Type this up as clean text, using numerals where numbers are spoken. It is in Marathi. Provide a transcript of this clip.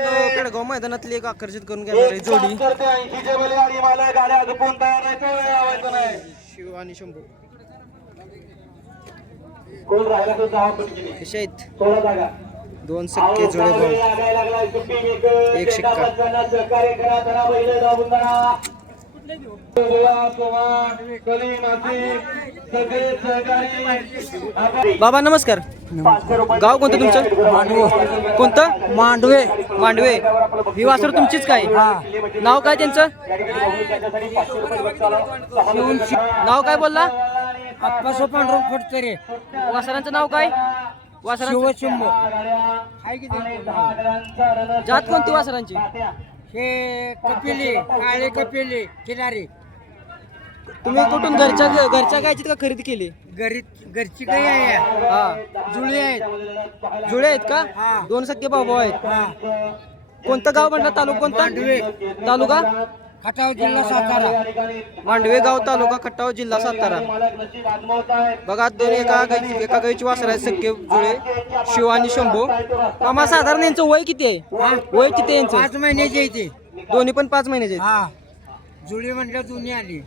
मित्रांनो पेडगाव मैदानातली एक आकर्षित करून घेणारी जोडी शिव आणि शंभू कसे आहेत दोन सख्खे जुळे भाऊ एक शिक्का बाबा नमस्कार गाव कोणतं तुमचं कोणतं मांडवे मांडवे ही वासर तुमचीच काय नाव काय त्यांचं नाव काय बोलला आप्पासो पांडुरंग फटकरे वासरांचं नाव काय वासरांचं शिवशंभ जात कोणती वासरांची हे कपिली काळे कपिली किनारी तुम्ही कुठून घरच्या गायची का खरेदी केली घरची काही आहे हा जुळी आहेत जुळे आहेत का हा. दोन सख्खे भाऊ आहेत हा कोणतं गाव म्हटलं तालुका कोणता तालुका खटाव जिल्हा सातारा मांडवे गाव तालुका खटाव जिल्हा सातारा बघा दोन एका गायची वासर आहेत सख्खे जुळे शिव आणि शंभू मामा साधारण यांचं वय किती आहे वय किती आहे यांचं 5 महिन्याची येते दोन्ही पण 5 महिन्याचे आहेत. हा जुळी म्हटलं दोन्ही आली